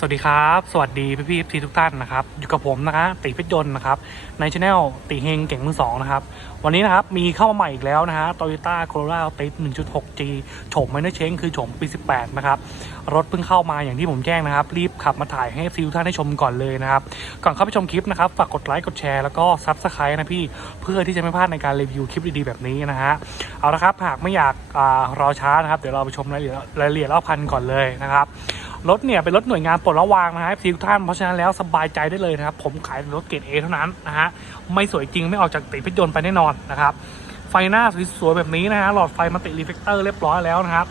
สวัสดีครับ สวัสดีพี่พี่ทีทุกท่านนะครับ อยู่กับผมนะฮะตีเพชรยนต์นะครับ ในช anel ตีเฮงเก่งมือสองนะครับ วันนี้นะครับ มีเข้ามาใหม่อีกแล้วนะฮะ Toyota Corolla Altis 1.6G โฉมไม่ได้เช้งคือโฉมปี 18 นะครับ รถเพิ่งเข้ามาอย่างที่ผมแจ้งนะครับ รีบขับมาถ่ายให้ซีทุกท่านได้ชมก่อนเลยนะครับ ก่อนเข้าไปชมคลิปนะครับ ฝากกดไลค์ กดแชร์แล้วก็ซับสไครต์นะพี่ เพื่อที่จะไม่พลาดในการรีวิวคลิปดีๆแบบนี้นะฮะ เอาละครับ หากไม่อยากอารอช้านะครับ เดี๋ยวเราไปชมรายละเอียดรายละเอียดรอบคันก่อนเลยนะครับ รถเนี่ยเป็นรถหน่วยงานปลดระวางนะฮะทีทุกท่านเพราะฉะนั้นแล้วสบายใจได้เลยนะครับ ผมขายรถเกรดเอเท่านั้นนะฮะไม่สวยจริงไม่ออกจากติดพิจนไปแน่นอนนะครับ ไฟหน้าสวยๆแบบนี้นะฮะหลอดไฟมันติดรีเฟกเตอร์เรียบร้อยแล้วนะครับ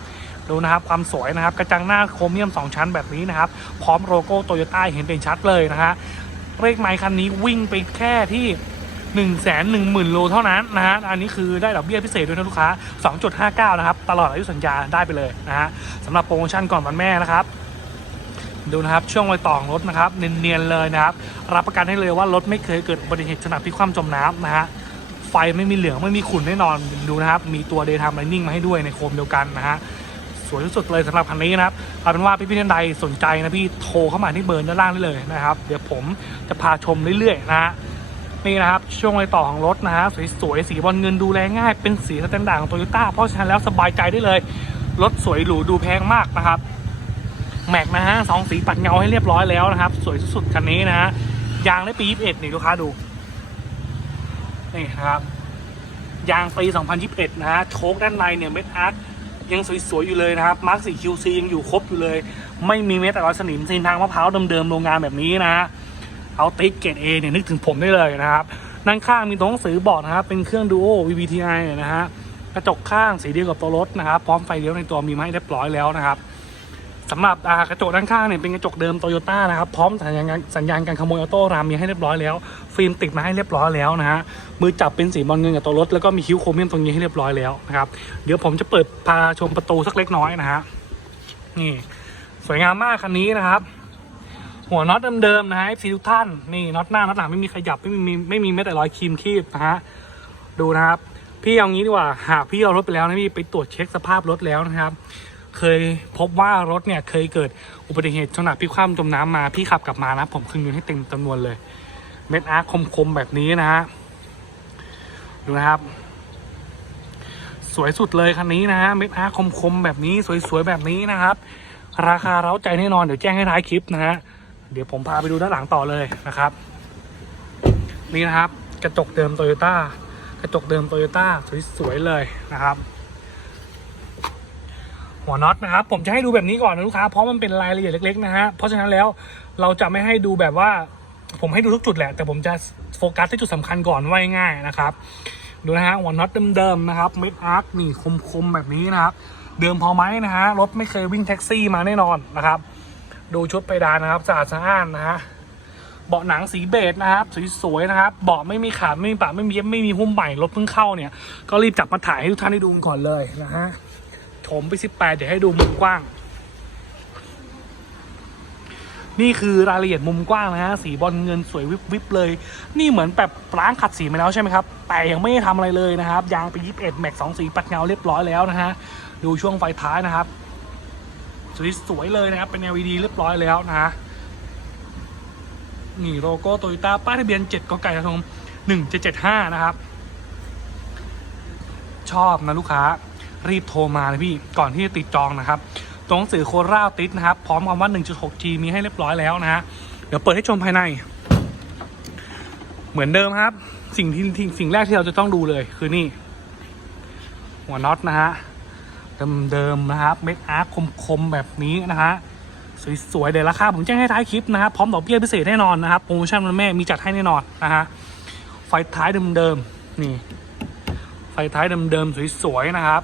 ดูนะครับความสวยนะครับกระจังหน้าโครเมียม 2 ชั้นแบบนี้นะครับ พร้อมโลโก้โตโยต้าเห็นเป็นชัดเลยนะฮะเลขไมค์คันนี้วิ่งไปแค่ที่1 1 0 0 0 0โลเท่านั้นนะฮะ อันนี้คือได้ดอกเบี้ยพิเศษด้วยนะลูกค้า 2.59 นะครับ ตลอดอายุสัญญาได้ไปเลยนะฮะสำหรับโปรโมชั่นก่อนวันแม่นะครับ ดูนะครับช่วงรอยต่อของรถนะครับเนียนๆเลยนะครับ รับประกันให้เลยว่ารถไม่เคยเกิดอุบัติเหตุขณะที่คว่ำจมน้ำนะฮะไฟไม่มีเหลืองไม่มีขุ่นแน่นอนดูนะครับ มีตัว daytime running มาให้ด้วยในโคมเดียวกันนะฮะสวยที่สุดเลยสำหรับคันนี้นะครับเอาเป็นว่าพี่พี่ท่านใดสนใจนะพี่โทรเข้ามาที่เบอร์ด้านล่างได้เลยนะครับ เดี๋ยวผมจะพาชมเรื่อยๆนะฮะนี่นะครับช่วงรอยต่อของรถนะฮะสวยๆสีบอลเงินดูแลง่ายเป็นสีสแตนดาร์ดของโตโยต้าเพราะฉะนั้นแล้วสบายใจได้เลยรถสวยหรูดูแพงมากนะครับ แม็กนะฮะสองสีปัดเงาให้เรียบร้อยแล้วนะครับ สวยสุดๆคันนี้นะฮะยางได้ปี 21 นี่ลูกค้าดูนี่นะครับ ยางปี 2021 นะฮะโชคด้านในเนี่ยเม็ดอาร์ตยังสวยๆอยู่เลยนะครับมาร์คสี QC ยังอยู่ครบอยู่เลย ไม่มีเม็ดแต่รอยสนิมซีนทางมะพร้าวเดิมๆโรงงานแบบนี้นะฮะเอาติ๊กเกตเอเนี่ยนึกถึงผมได้เลยนะครับด้านข้างมีตัวหนังสือบอกนะครับเป็นเครื่องดูโอ VVTi นะฮะกระจกข้างสีเดียวกับตัวรถนะครับ พร้อมไฟเลี้ยวในตัวมีมาให้เรียบร้อยแล้วนะครับ สำหรับกระจกด้านข้างเนี่ยเป็นกระจกเดิมโตโยต้านะครับ พร้อมสัญญาณสัญญาณการขโมยออโต้รามมีให้เรียบร้อยแล้ว ฟิล์มติดมาให้เรียบร้อยแล้วนะฮะมือจับเป็นสีบอลเงินกับตัวรถแล้วก็มีคิ้วโครเมียมตรงนี้ให้เรียบร้อยแล้วนะครับเดี๋ยวผมจะเปิดพาชมประตูสักเล็กน้อยนะฮะนี่ สวยงามมากคันนี้นะครับ หัวน็อตเดิมๆนะฮะ FC ทุกท่านนี่น็อตหน้าน็อตหลังไม่มีขยับไม่มีไม่มีแม้แต่รอยครีมคีบนะฮะดูนะครับ พี่เอางี้ดีกว่าหากพี่เอารถไปแล้วนะพี่ไปตรวจเช็คสภาพรถแล้วนะครับ เคยพบว่ารถเนี่ยเคยเกิดอุบัติเหตุขณะพี่คว่ำจมน้ำมาพี่ขับกลับมานะ ผมคืนเงินให้เต็มจำนวนเลย เม็ดอาร์คมๆแบบนี้นะฮะดูนะครับ สวยสุดเลยคันนี้นะฮะเม็ดอาร์คมๆแบบนี้สวยๆแบบนี้นะครับ ราคาเร้าใจแน่นอนเดี๋ยวแจ้งให้ท้ายคลิปนะฮะเดี๋ยวผมพาไปดูด้านหลังต่อเลยนะครับ นี่นะครับ กระจกเดิมโตโยต้ากระจกเดิมโตโยต้าสวยๆเลยนะครับ หัวน็อตนะครับ ผมจะให้ดูแบบนี้ก่อนนะลูกค้าเพราะมันเป็นรายละเอียดเล็กๆนะฮะเพราะฉะนั้นแล้วเราจะไม่ให้ดูแบบว่าผมให้ดูทุกจุดแหละ แต่ผมจะโฟกัสที่จุดสำคัญก่อนว่าง่ายนะครับ ดูนะฮะหัวน็อตเดิมๆนะครับเม็ดอาร์คนี่คมๆแบบนี้นะครับ เดิมพอไหมนะฮะรถไม่เคยวิ่งแท็กซี่มาแน่นอนนะครับ ดูชุดเพดานนะครับสะอาดสะอ้านนะฮะเบาะหนังสีเบจนะครับสวยๆนะครับเบาะไม่มีขาดไม่มีปะไม่มีเย็บไม่มีหุ้มใหม่รถเพิ่งเข้าเนี่ย ก็รีบจับมาถ่ายให้ทุกท่านได้ดูก่อนเลยนะฮะ ถมไป 18 เดี๋ยวให้ดูมุมกว้าง นี่คือรายละเอียดมุมกว้างนะฮะ สีบอลเงินสวยวิบวิบเลย นี่เหมือนแบบล้างขัดสีมาแล้วใช่ไหมครับ แต่ยังไม่ได้ทำอะไรเลยนะครับ ยางไป 21 แม็ก2สีปัดเงาเรียบร้อยแล้วนะฮะ ดูช่วงไฟท้ายนะครับ สวยๆเลยนะครับ เป็น LED เรียบร้อยแล้วนะฮะนี่โลโก้โตโยต้าป้ายทะเบียน 7กไก่ทง1775 นะครับ ชอบนะลูกค้า รีบโทรมาเลยพี่ก่อนที่จะติดจองนะครับตัวหนังสือโคราติดนะครับ พร้อมคำว่า 1.6G มีให้เรียบร้อยแล้วนะฮะเดี๋ยวเปิดให้ชมภายใน เหมือนเดิมครับ สิ่งที่สิ่งแรกที่เราจะต้องดูเลยคือนี่ หัวน็อตนะฮะเดิมๆนะครับเม็ดอาร์คคมๆแบบนี้นะฮะสวยๆเดี๋ยวราคาผมแจ้งให้ท้ายคลิปนะครับพร้อมดอกเบี้ยพิเศษแน่นอนนะครับโปรโมชั่นวันแม่มีจัดให้แน่นอนนะฮะไฟท้ายเดิมๆนี่ ไฟท้ายเดิมๆสวยๆนะครับ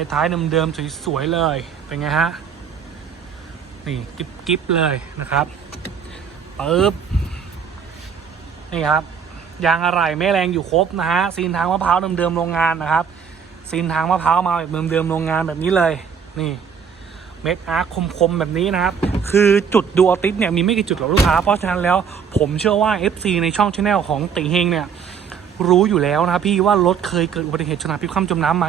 ฟท้ายเดิมๆสวยๆเลย เป็นไงฮะ นี่กิ๊บๆเลยนะครับปึ๊บนี่ครับยางอะไรไม่แรงอยู่ครบนะฮะซีนทางมะพร้าวเดิมๆโรงงานนะครับซีนทางมะพร้าวมาแบบเดิมๆโรงงานแบบนี้เลย นี่เม็ดอาร์คคมๆแบบนี้นะครับ คือจุดดูออติสเนี่ยมีไม่กี่จุดหรอกลูกค้าเพราะฉะนั้นแล้วผมเชื่อว่า FC ในช่องช anel ของติงเฮงเนี่ย รู้อยู่แล้วนะครับพี่ว่ารถเคยเกิดอุบัติเหตุชนพลิกคว่ำจมน้ำไหม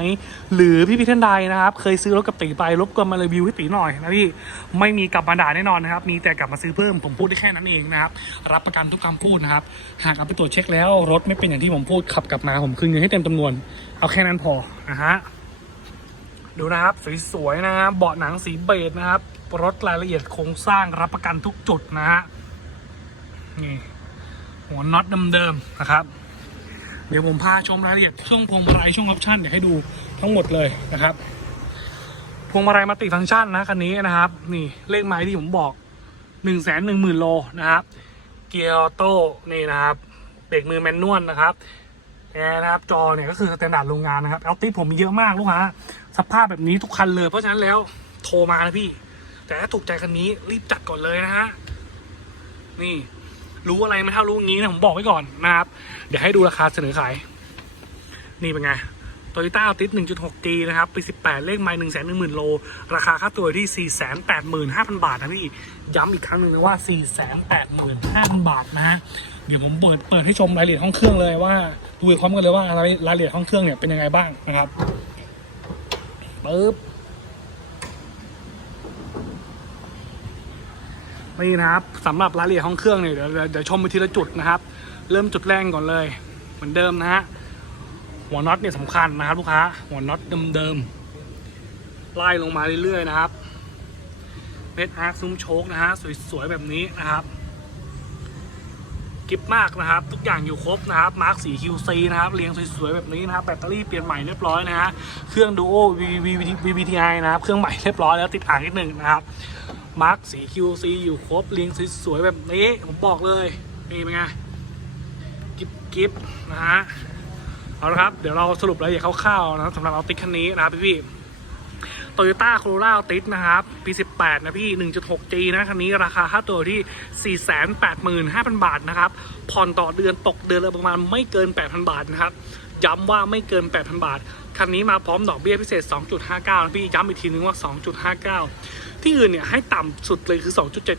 หรือพี่พี่ท่านใดนะครับ เคยซื้อรถกับตีไปรบกวนมารีวิวให้ตีหน่อยนะพี่ไม่มีกลับมาด่าแน่นอนนะครับ มีแต่กลับมาซื้อเพิ่มผมพูดได้แค่นั้นเองนะครับรับประกันทุกคำพูดนะครับหากเอาไปตรวจเช็คแล้ว รถไม่เป็นอย่างที่ผมพูดขับกลับมาผมคืนเงินให้เต็มจำนวน เอาแค่นั้นพอนะฮะดูนะครับสวยๆนะครับเบาะหนังสีเบจนะครับรถรายละเอียดโครงสร้างรับประกันทุกจุดนะฮะนี่หัวน็อตเดิมๆนะครับ เดี๋ยวผมพาชมรายละเอียดช่วงพวงมาลัยช่วงออปชั่นเดี๋ยวให้ดูทั้งหมดเลยนะครับ พวงมาลัยมัลติฟังก์ชันนะคันนี้นะครับ นี่เลขไม้ที่ผมบอกหนึ่งแสนหนึ่งหมื่นโลนะครับ เกียร์ออโต้นี่นะครับเบรกมือแมนนวลนะครับแอร์นะครับจอเนี่ยก็คือสแตนดาร์ดโรงงานนะครับเอาติผมมีเยอะมากลูกค้าสภาพแบบนี้ทุกคันเลยเพราะฉะนั้นแล้วโทรมานะพี่ แต่ถ้าถูกใจคันนี้รีบจัดก่อนเลยนะฮะนี่ รู้อะไรไม่เท่ารู้งี้นะผมบอกไว้ก่อนนะครับเดี๋ยวให้ดูราคาเสนอขาย นี่เป็นไงโตโยต้าติส 1.6G นะครับ ปี 18 เลขไมล์1 1 0 0 0 0 โล ราคาค่าตัวที่ 485,000 บาทนะพี่ ย้ำอีกครั้งหนึ่งนะว่า 485,000 บาทนะฮะ เดี๋ยวผมเปิดเปิดให้ชมรายละเอียดห้องเครื่องเลยว่า ดูไปพร้อมกันเลยว่ารายรายละเอียดห้องเครื่องเนี่ยเป็นยังไงบ้างนะครับปึ๊บ นี่นะครับสำหรับรายละเอียดห้องเครื่องเนี่ยเดี๋ยวเดี๋ยวชมไปทีละจุดนะครับ เริ่มจุดแรกก่อนเลย เหมือนเดิมนะฮะหัวน็อตเนี่ยสำคัญนะครับลูกค้าหัวน็อตเดิมๆไล่ลงมาเรื่อยๆนะครับเม็ดอาร์คซุ้มโชคนะฮะสวยๆแบบนี้นะครับกิฟมากนะครับ ทุกอย่างอยู่ครบนะครับมาร์คสี QC นะครับเรียงสวยๆแบบนี้นะครับแบตเตอรี่เปลี่ยนใหม่เรียบร้อยนะฮะเครื่อง Duo VVTi นะครับเครื่องใหม่เรียบร้อยแล้วติดอ่างนิดหนึ่งนะครับ มาร์กสี QC อยู่ครบเรียงสวยๆแบบนี้ ผมบอกเลยนี่เป็นไงกิบกิบนะฮะเอาละครับ เดี๋ยวเราสรุปรายละเอียดคร่าวๆนะสำหรับเอาติดคันนี้นะครับพี่โตโยต้าโคโรล่าติดนะครับ ปี 18 นะพี่ 1.6G นะคันนี้ราคาค่าตัวที่ 485,000 บาทนะครับ ผ่อนต่อเดือนตกเดือนละประมาณไม่เกิน 8,000 บาทนะครับ ย้ำว่าไม่เกิน 8,000 บาท คันนี้มาพร้อมดอกเบี้ยพิเศษ 2.59นะพี่ ย้ำอีกทีนึงว่า 2.59 ที่อื่นเนี่ยให้ต่ำสุดเลยคือ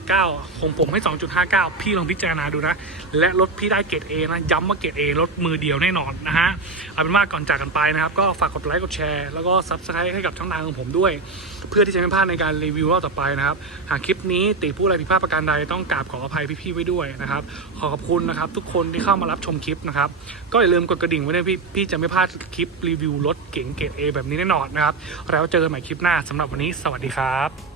2.79 ของผมให้ 2.59 พี่ลองพิจารณาดูนะ และรถพี่ได้เกรด A นะย้ำว่าเกรด A รถมือเดียวแน่นอนนะฮะ เอาเป็นว่าก่อนจากกันไปนะครับ ก็ฝากกดไลค์กดแชร์แล้วก็ Subscribe ให้กับช่องทางของผมด้วย เพื่อที่จะไม่พลาดในการรีวิวรอบต่อไปนะครับ หากคลิปนี้ติผู้อะไรผิดพลาดประการใดต้องกราบขออภัยพี่ๆไว้ด้วยนะครับ ขอขอบคุณนะครับทุกคนที่เข้ามารับชมคลิปนะครับ ก็อย่าลืมกดกระดิ่งไว้นะพี่พี่จะไม่พลาดคลิปรีวิวรถเก๋งเกรด A แบบนี้แน่นอนนะครับ แล้วเจอกันใหม่คลิปหน้าสำหรับวันนี้สวัสดีครับ